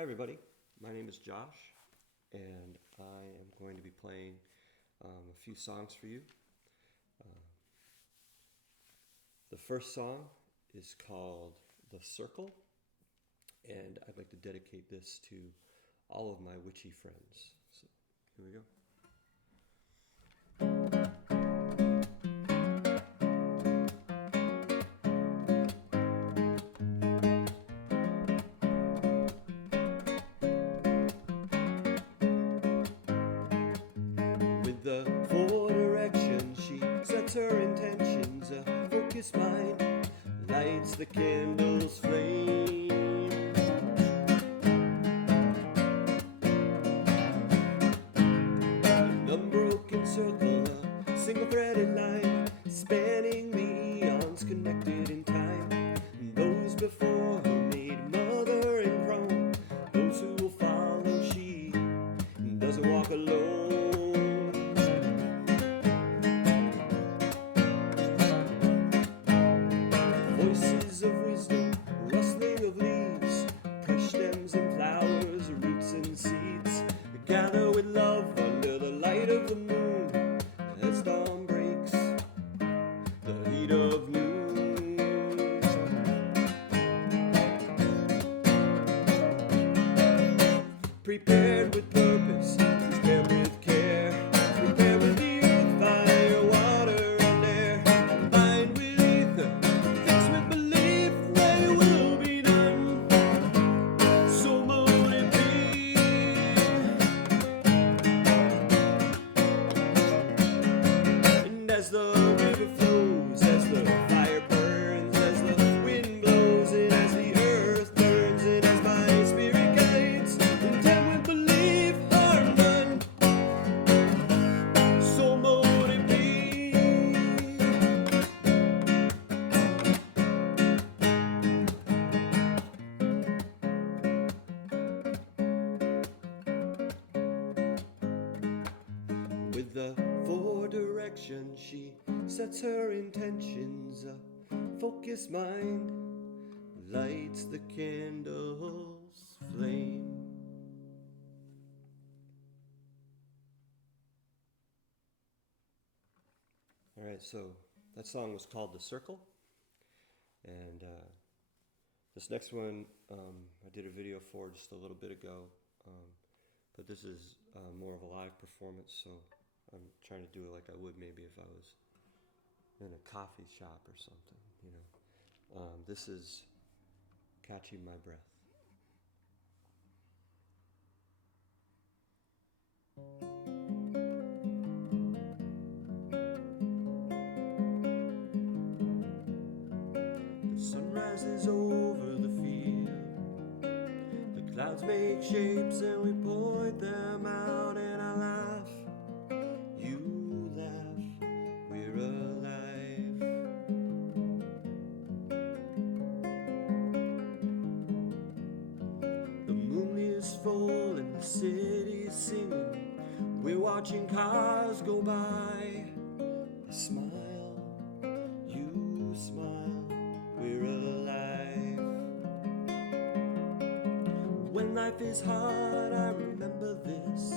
Hi everybody, my name is Josh and I am going to be playing a few songs for you. The first song is called The Circle, and I'd like to dedicate this to all of my witchy friends. So here we go. With the four directions, she sets her intentions. A focused mind lights the candle's flame. An unbroken circle, a single threaded line, spanning the eons, connected in time. And those before her made mother and crone. Those who will follow, she doesn't walk alone. Voices of wisdom, rustling of leaves, fresh stems and flowers, roots and seeds, gather with love under the light of the moon. As dawn breaks, the heat of noon. Prepared with purpose, prepared with care, prepared with the earth, fire, water, and air, combined with ether, fixed with belief that it will be done. So mote it be. And as the river flows, as the fire burns, as the wind blows, and as the earth turns, and as my spirit guides, intent with belief are done. So mote it be. With the four directions, she sets her intentions. A focused mind lights the candle's flame. All right, so that song was called The Circle. And this next one I did a video for just a little bit ago. But this is more of a live performance, so I'm trying to do it like I would maybe if I was in a coffee shop or something, you know. This is Catching My Breath. The sun rises over the field. The clouds make shapes and we point them out, and I laugh. You laugh. We're alive. The moon is full and the city's singing. We're watching cars go by. I smile. You smile. We're alive. When life is hard, I remember this,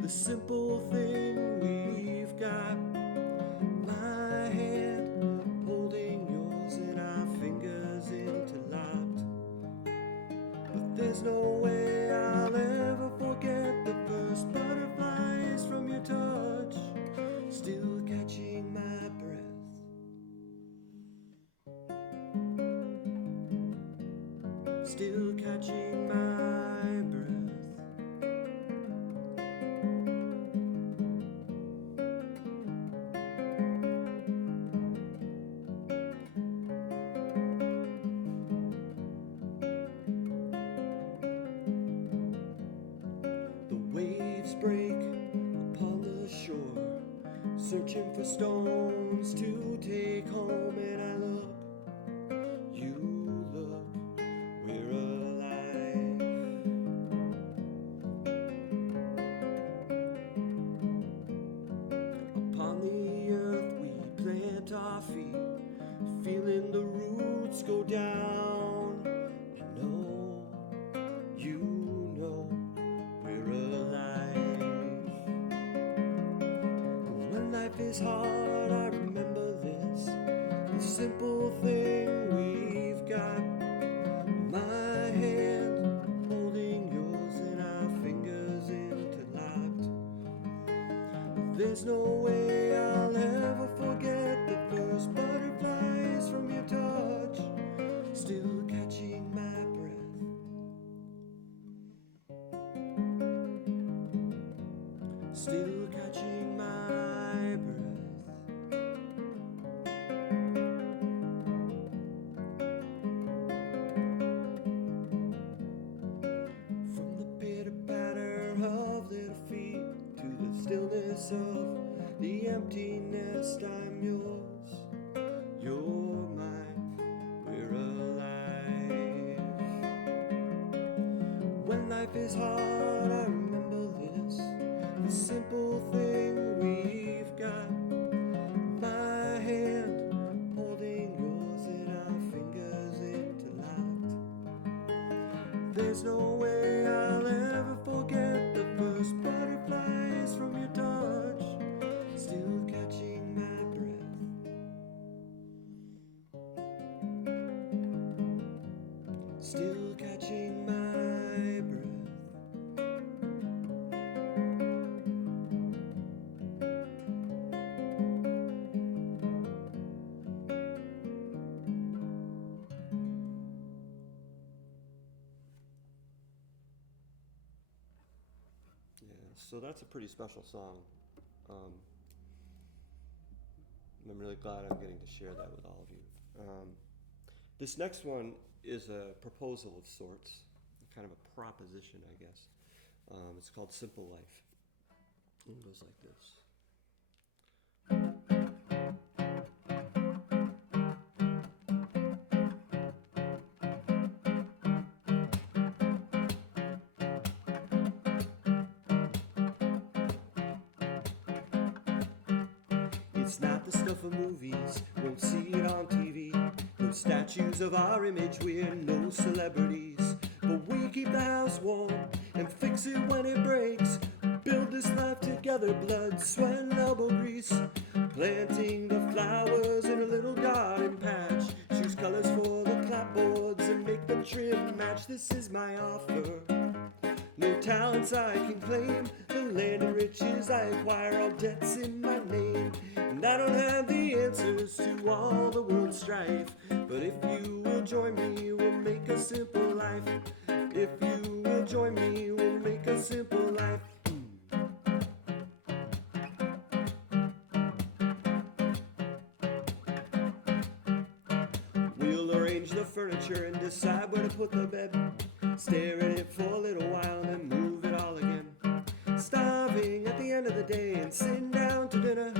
the simple thing we've got. My hand holding yours and our fingers interlocked. But there's no way I'll ever forget the first butterflies from your touch, still catching my breath. Still catching my breath. The waves break upon the shore, searching for stones to take home, and I look, you look, we're alive. Upon the earth we plant our feet, feeling the roots go down. You know, you is hard, I remember this. The simple thing we've got. My hand holding yours and our fingers interlocked. There's no way I'll ever forget the first butterflies from your touch. Still catching my breath. Still catching my breath. From the pitter-patter of little feet to the stillness of the empty nest, I'm yours, you're mine, we're alive. When life is hard, I remember this, the simple thing we've got. My hand holding yours and our fingers interlocked. There's no way I'll ever forget the first butterflies from your touch. Still catching my breath. Still catching my breath. Yeah, so that's a pretty special song. I'm really glad I'm getting to share that with all of you. This next one is a proposal of sorts, kind of a proposition, I guess. It's called Simple Life. And it goes like this. It's not the stuff of movies, won't see it on TV. No statues of our image, we're no celebrities. But we keep the house warm and fix it when it breaks. Build this life together, blood, sweat, and elbow grease. Planting the flowers in a little garden patch. Choose colors for the clapboards and make the trim match. This is my offer. No talents I can claim, the land and riches I acquire, all debts in my name. And I don't have the answers to all the world's strife, but if you will join me, we'll make a simple life. If you will join me, we'll make a simple life. We'll arrange the furniture and decide where to put the bed. Stare at it for a little while, then move it all again. Starving at the end of the day and sitting down to dinner.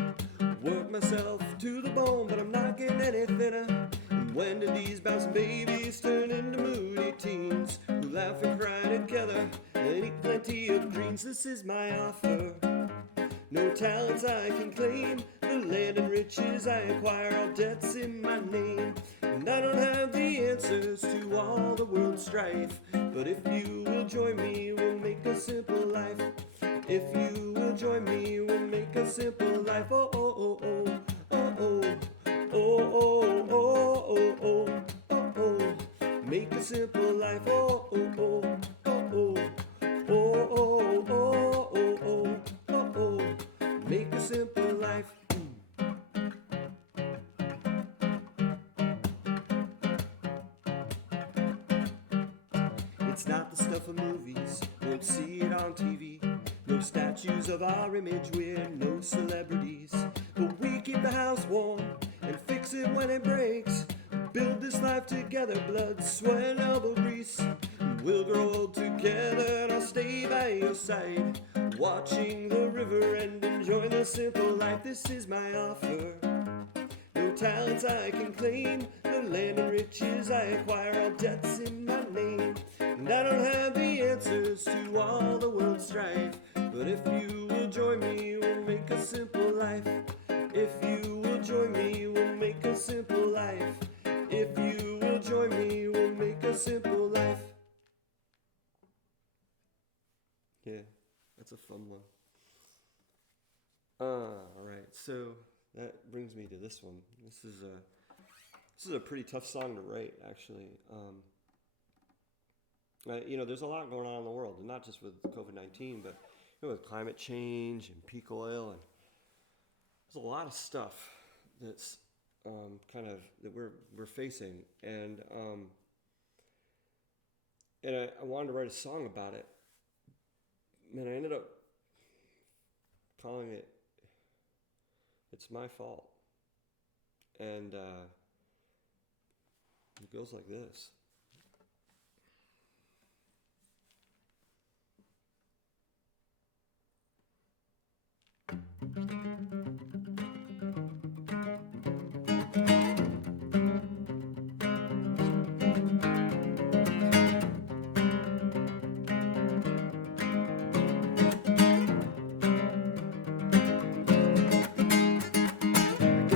Work myself to the bone, but I'm not getting any thinner. And when do these bouncing babies turn into moody teens who laugh and cry together and eat plenty of greens? This is my offer. No talents I can claim, the land and riches I acquire, all debts in my name. And I don't have the answers to all the world's strife, but if you will join me, we'll make a simple life. If you will join me, we'll make a simple life. Oh, oh, oh, oh, oh, oh, oh, oh, oh, oh, oh, oh. Make a simple life. Oh, oh, oh, oh, oh, oh, oh, oh, oh, oh, oh. Make a simple life. It's not the stuff of movies, won't see it on TV. No statues of our image, we're no celebrities. But we keep the house warm and fix it when it breaks. Build this life together, blood, sweat, and elbow grease. We'll grow old together and I'll stay by your side, watching the river and enjoying the simple life. This is my offer. No talents I can claim, the land and riches I acquire, all debts in my name. And I don't have the answers to all the world's strife, but if you will join me, we'll make a simple life. If you will join me, we'll make a simple life. If you will join me, we'll make a simple life. Yeah, that's a fun one. Alright, so that brings me to this one. This is a pretty tough song to write, actually. There's a lot going on in the world, and not just with COVID-19, but with climate change and peak oil, and there's a lot of stuff that's that we're facing, and I wanted to write a song about it, and I ended up calling it "It's My Fault," and it goes like this.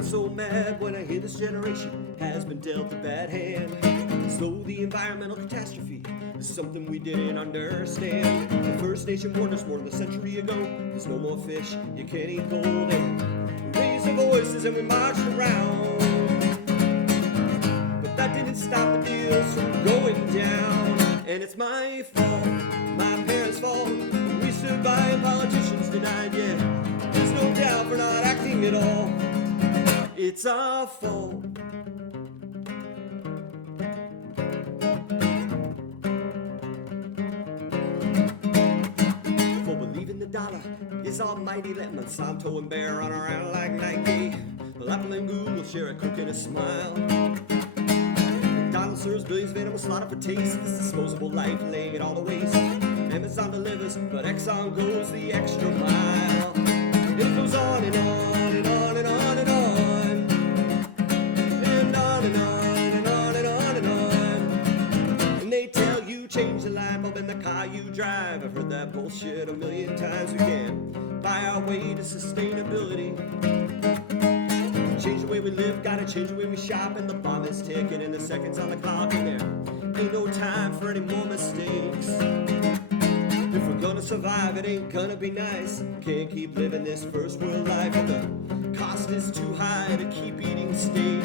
So mad when I hear this generation has been dealt a bad hand. As though the environmental catastrophe is something we didn't understand. The First Nation warned us more than a century ago. There's no more fish, you can't eat gold. And we raised our voices and we marched around, but that didn't stop the deals from going down. And it's my fault, my parents' fault. We stood by and politicians denied, yeah. There's no doubt for not acting at all. It's our fault. For believing the dollar is almighty, let Monsanto and Bear run around like Nike. Well, Apple and Google share a Coke and a smile. McDonald's serves billions of animal slaughter for taste. This disposable life laying it all to waste. Amazon delivers, but Exxon goes the extra mile. It goes on and on and on and on and on. Change the light bulb in the car you drive. I've heard that bullshit a million times. We can't buy our way to sustainability. Change the way we live, gotta change the way we shop. And the bomb is ticking and the seconds on the clock. And there ain't no time for any more mistakes. If we're gonna survive, it ain't gonna be nice. Can't keep living this first world life. And the cost is too high to keep eating steak.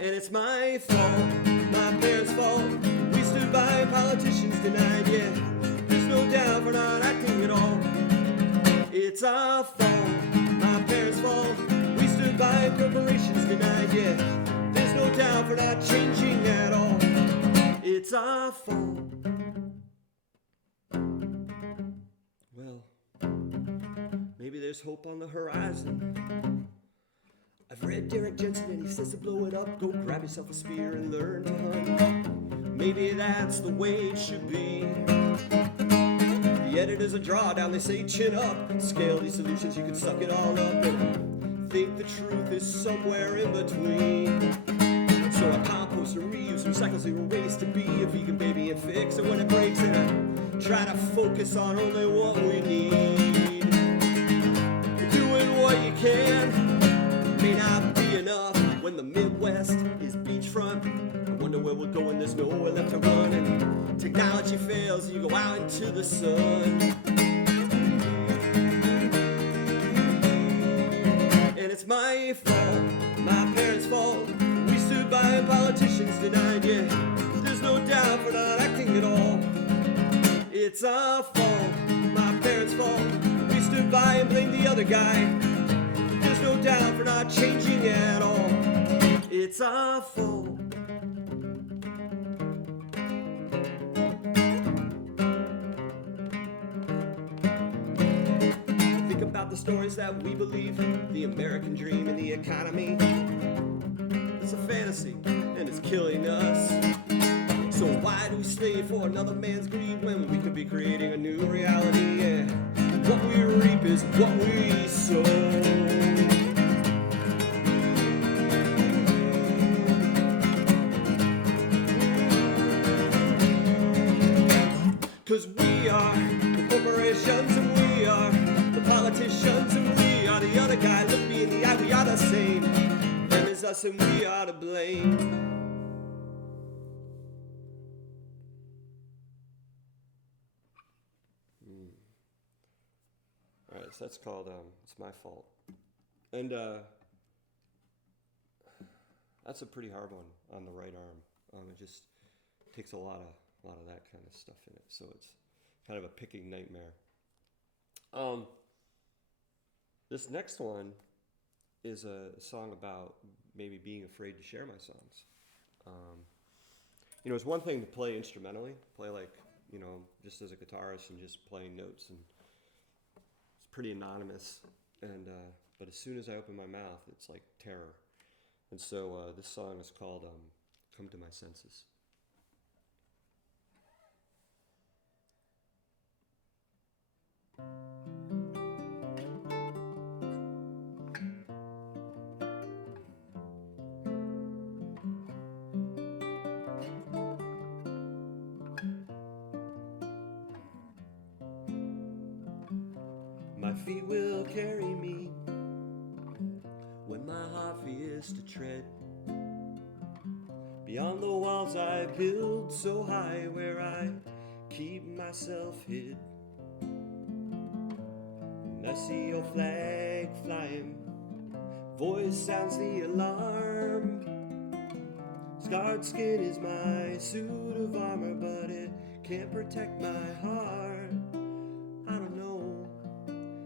And it's my fault, my parents' fault. We stood by and politicians denied, yeah. There's no doubt for not acting at all. It's our fault, my parents' fault. We stood by and corporations denied, yeah. There's no doubt for not changing at all. It's our fault. Well, maybe there's hope on the horizon. I've read Derek Jensen and he says to blow it up. Go grab yourself a spear and learn to hunt. Maybe that's the way it should be. The editors are draw down, they say chin up. Scale these solutions, you can suck it all up. And think the truth is somewhere in between. So I compost and reuse, recycle zero waste to be a vegan baby and fix it when it breaks. And I try to focus on only what we need. Doing what you can may not be enough when the Midwest is beachfront. I wonder where we're going, there's nowhere left to run. And technology fails and you go out into the sun. And it's my fault, my parents' fault. We stood by and politicians denied, yeah. There's no doubt for not acting at all. It's our fault, my parents' fault. We stood by and blamed the other guy. There's no doubt for not changing at all. It's our fault. Think about the stories that we believe, the American dream and the economy. It's a fantasy and it's killing us. So why do we slave for another man's greed when we could be creating a new reality? Yeah. What we reap is what we sow. 'Cause we are the corporations and we are the politicians and we are the other guy. Look me in the eye, we are the same. Them is us and we are to blame. next. That's called It's My Fault. And that's a pretty hard one on the right arm. It just takes a lot of that kind of stuff in it. So it's kind of a picking nightmare. This next one is a song about maybe being afraid to share my songs. It's one thing to play instrumentally, play like, just as a guitarist and just playing notes, and it's pretty anonymous. And but as soon as I open my mouth, it's like terror. And so this song is called "Come to My Senses." My feet will carry me when my heart fears to tread beyond the walls I build so high, where I keep myself hid. And I see your flag flying, voice sounds the alarm. Scarred skin is my suit of armor, but it can't protect my heart. I don't know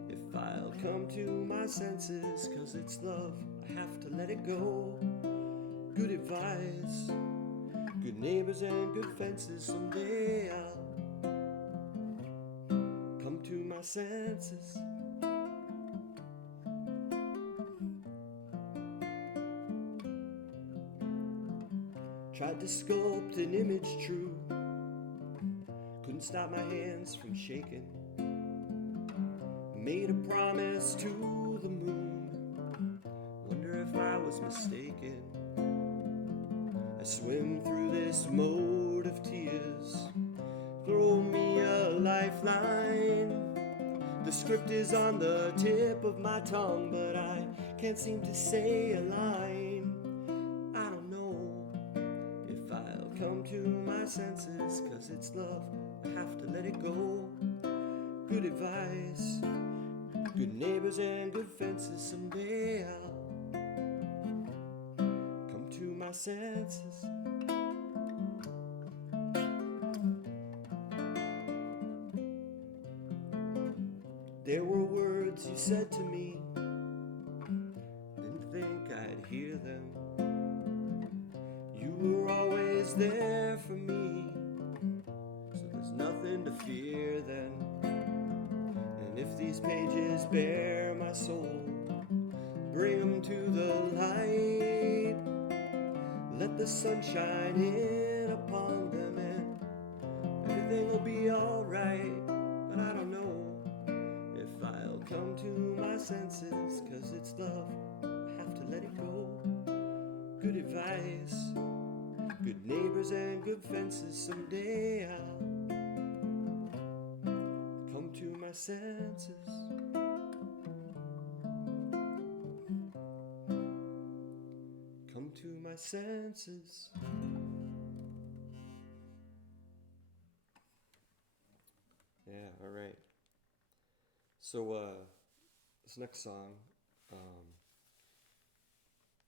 if I'll come to my senses, 'cause it's love, I have to let it go. Good advice, good neighbors and good fences, someday I'll come to my senses. Tried to sculpt an image true, couldn't stop my hands from shaking. Made a promise to the moon, wonder if I was mistaken. I swim through this moat of tears, throw me a lifeline. The script is on the tip of my tongue, but I can't seem to say a line. I don't know if I'll come to my senses, 'cause it's love, I have to let it go. Good advice, good neighbors and good fences, someday I'll come to my senses. There were words you said to me, didn't think I'd hear them. You were always there for me, so there's nothing to fear then. And if these pages bear my soul, bring them to the light. Let the sun shine in upon them, and everything will be alright. But I don't know if I'll come to my senses, 'cause it's love, I have to let it go. Good advice, good neighbors and good fences, someday I'll come to my senses. Come to my senses. Yeah, all right. So this next song,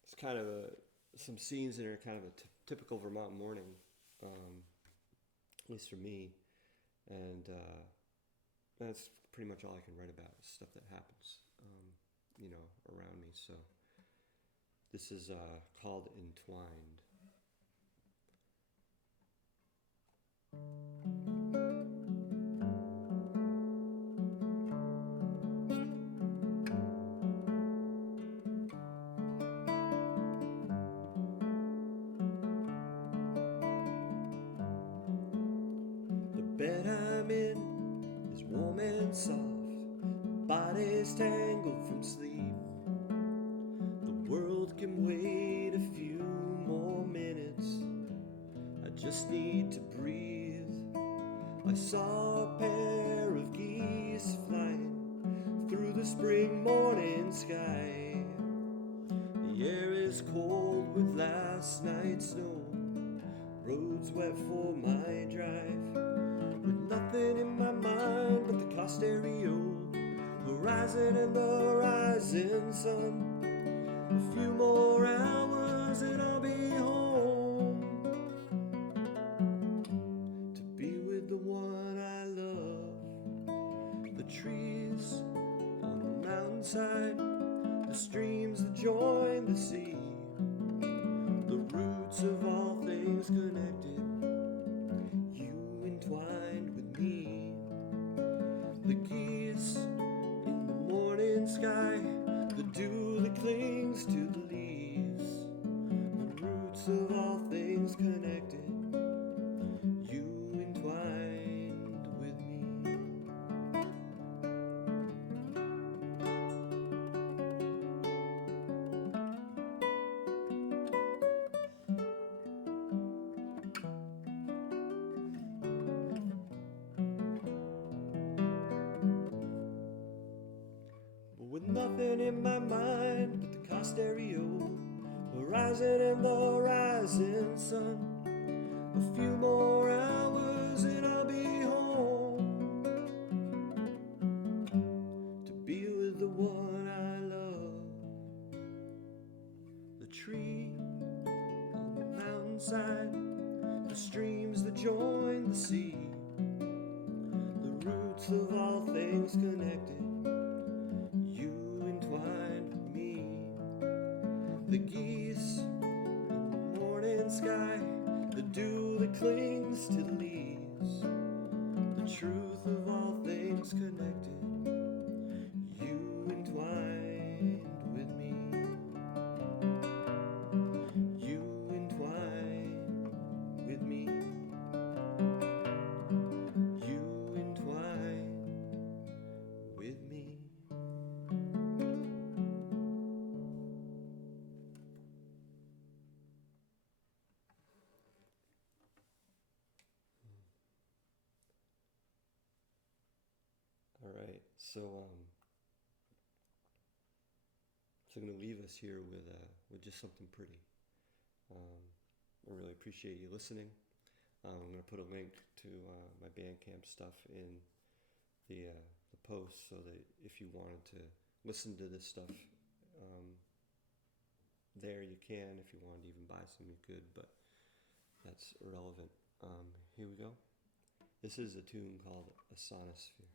it's kind of some scenes in it are kind of a typical Vermont morning, at least for me, and that's pretty much all I can write about, is stuff that happens, around me. So this is called Entwined. The bed I'm in is warm and soft, body's tangled from sleep. The world can wait a few more minutes, I just need to breathe. I saw a pair of geese flying through the spring morning sky. The air is cold with last night's snow, roads wet for my drive. With nothing in my mind but the car stereo, rising and the rising sun. A few more hours and I'll be home to be with the one I love. The trees on the mountainside, the streams that join the sea, the roots of all things connected, you entwined with me. The geese in the morning sky, the dew that clings to the leaves, the roots of all things connected, you entwined with me. With nothing in my mind but the car stereo, the rising and the rising sun. A few more hours and I'll be home to be with the one I love. The tree on the mountainside, the streams that join the sea, the roots of all things connected, the geese in the morning sky, the dew that clings to the leaves, the truth of all things connected, you entwined with me. You entwined with me. You entwined with me. All right, so I'm going to leave us here with just something pretty. I really appreciate you listening. I'm going to put a link to my Bandcamp stuff in the post, so that if you wanted to listen to this stuff there, you can. If you wanted to even buy some, you could, but that's irrelevant. Here we go. This is a tune called Asanasphere.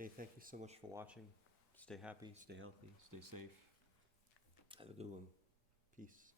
Hey, thank you so much for watching. Stay happy, stay healthy, stay safe. Have a good one. Peace.